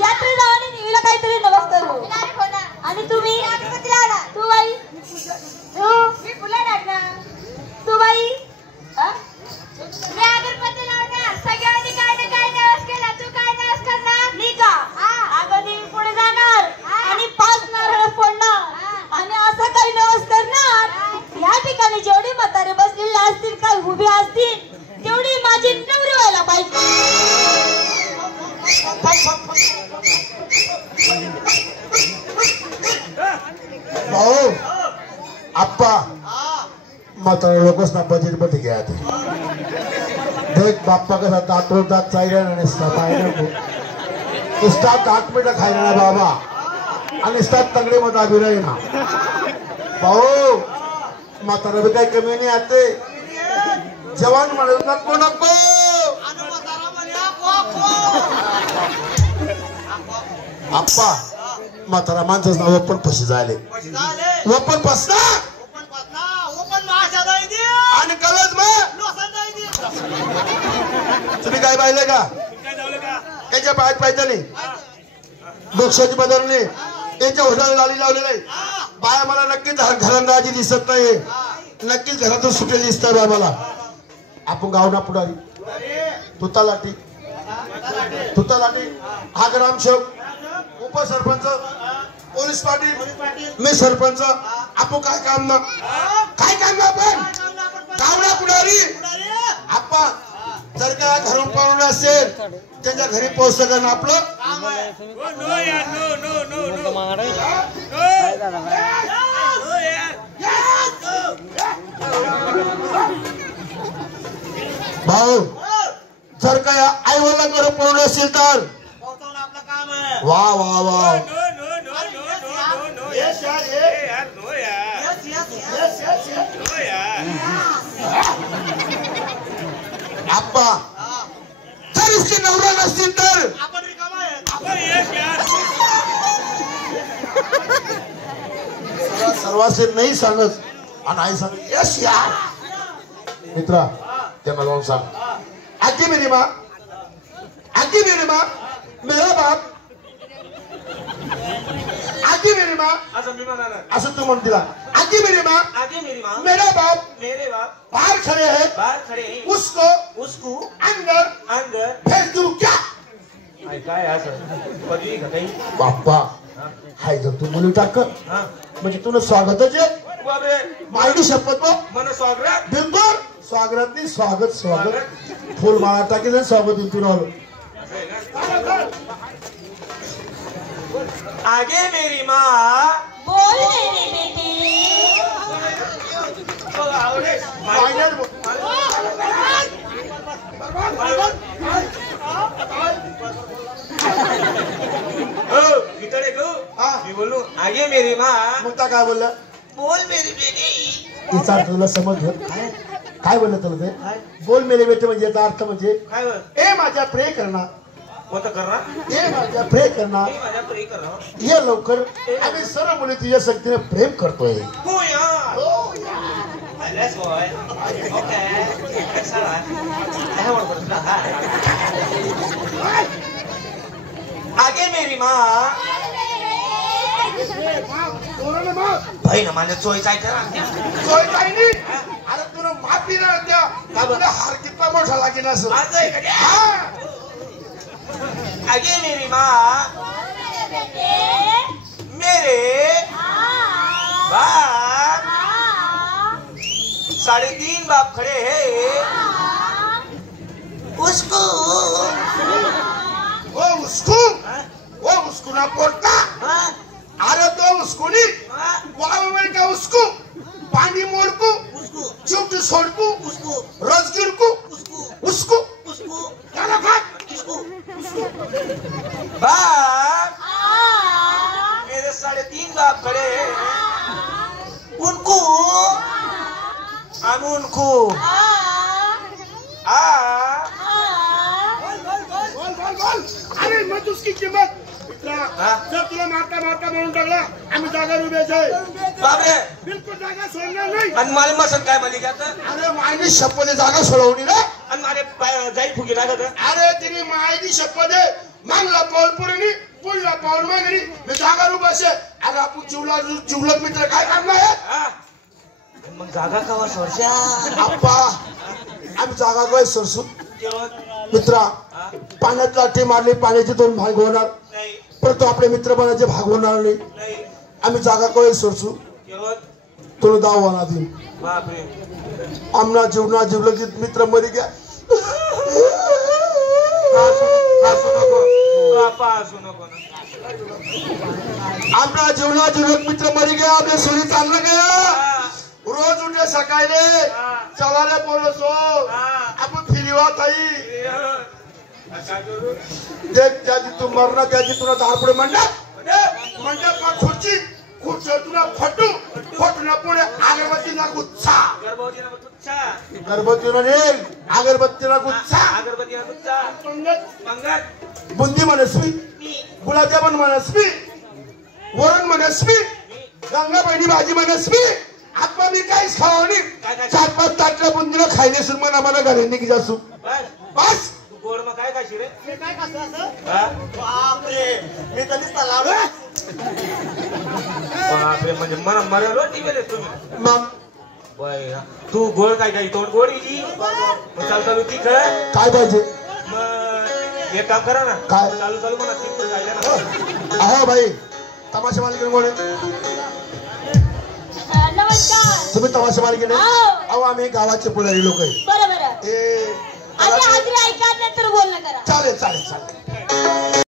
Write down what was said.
यात्रे जाऊ आणि देवीला काहीतरी नवस करू. आणि तुम्ही तू बाई मी फुला लागणार. तू बाई मी अगरबत्ती लावणार. सगळ्यांनी काय ना काय नवस केला. तू काय नवस करणार? मी का अगं देवी पुढे जाणार आणि 5 नारळ फोडणार आणि असं काही नवस करणार. या ठिकाणी जेवढी म्हातारे बसलेले असतील काही उभे असतील तेवढी माझी नवरी व्हायला पाहिजे. भाऊ आप्पा म्हातारे लोकच ना बजेट मध्ये घ्या देख बाप्पा कसा दात चालला आणि स्टाफ 8 मिनिटं खायला ना बाबा आणि स्टाफ तगडे मध्ये आभी राही ना भाऊ म्हातारा बी काही कमी नाही आते जवान म्हणत नको नको आप्पा म्हातारा माणसाच नाव पण फशी झाले ओपन फसना आणि कलच तुम्ही काय पाहिले का त्याच्या पायात पाहिजे नाही डोक्षाची बदलणे त्याच्या होटाला लाली लावलेलं आहे. बाया मला नक्कीच घरंदाजी दिसत नाही. नक्कीच घरातून सुटे दिसत आहे मला. आपण गावना पुढारी तुतालाटी हा ग्रामसेवक उपसरपंच पोलीस पाटील मी सरपंच. आपण काय काम ना आपण गावना पुढारी आपण जर का घरून पाहून असेल त्यांच्या घरी पोहोचतं कारण आपलं भाऊ जर का आई वडिला घरून पाहून असेल तर वा वा वा आप्पा जर इसके नवरा नसतील तर सर्वांचे नाही सांगत आणि आई सांगत यस यार मित्रा त्यांना जाऊन सांग आजी मेरी माँ मेरा बाप आजी मेरी माँ असं तू म्हणून दिला. आजी मेरी माँ मेरा बाप बाहर खड़े हैं उसको अंदर भेज दूं क्या? बाप्पा हाय जर तू मुली टाक म्हणजे तुला स्वागतच आहे. मायडी शपथ मन स्वागत बिलकुल स्वागत नाही स्वागत फुल माळा टाकेल स्वागत इथून आलो. आगे मेरी माँ बोल मेरी बेटी. मी बोलू आगे मेरी माँ मुक्ता काय बोलला बोल मेरी बेटी. तिचा अर्थ तुला समज काय बोललं तुला ते बोल मेरे बेटे म्हणजे याचा अर्थ म्हणजे काय ए माझ्या प्रे करणार कोणतं करणार ए माझ्या प्रे करणार माझ्या प्रे करणार ये लवकर आम्ही सर्व मुली तुझ्या शक्तीने प्रेम करतोय. हो यार let's go okay that's all right आगे मेरी माँ भाई ना माझ्या चोई जायचं सोय काही नाही. अरे तुला माफी ना द्या आपला हार कितना मोठा लागेल असं आगे मेरी माँ मेरे बाप 3.5 बाप खड़े हैं उसको ना पोटता अरे तो उसको नहीं वाव का उसको पानी मोड़ को चुप छोड़ को रोजगिर को उसको क्या लगा बाप मेरे 3.5 बाप खड़े हैं उनको हम उनको अरे मत उसकी कीमत जर तुला मारता म्हणून टाकला आम्ही जागा उभे बापरे बिलकुल जागा सोडणार नाही. आणि मला मसन काय म्हणली आता अरे मायनी शपथ जागा सोडवली ना आणि माझे जाई फुगी लागत अरे तिने मायनी शपथ मागला पाऊल पुरणी पुढला पाऊल मागणी मी जागा रूप असे अगं आपण जिवलग मित्र काय करणार आहे मग जागा कावा सोडशा आप्पा आम्ही जागा काय सरसू मित्रा पाण्यात लाठी मारली पाण्याचे 2 भाग होणार परंतु आपले मित्र बनाचे भाग होणार नाही आम्ही जागा काय सरसू तुला दाव वाना दिन आमना जीवना जिवलगीत मित्र मरी गया आमना जीवना जिवलग मित्र मरी गया आपले सोनी चाललं गया रोज उठे सकाळी चला रे पोरसो आपण फिरवा ताई देख त्याची तू मरणं त्याची तुला दारपुढे मंडप खुर्ची तुला फटू फटून पुढे अगरबत्तीला गुच्छा गर्भवतीला रे अगरबत्तीला गुच्छा बुंदी मनस्वी गुलाबजामुन मनस्वी वरण मनस्वी गंगा बहिणी भाजी मनस्वी आत्मा मी काहीच खावणी 4-5 ताटल्या बुंदीला खायले सुन मग आम्हाला घरी निघी जासू बस गोड मग काय काय शिरे मी काय खातो असं बापरे मी कधीच तलाव बापरे म्हणजे मला मरलो निघाले तुम्ही मग बाय तू गोड काय काय तोंड गोड इली मग चालू ती काय पाहिजे मग एक काम करा ना काय? चालू मला ती खायला ना अहो भाई तमाशा मालिकेने कोण नमस्कार तुम्ही तमाशा मालिकेने हो. अहो आम्ही गावाचे पुढारी लोक आहे बरोबर आहे ए आधी ऐका नंतर बोलणं करा चालेल चालेल चालेल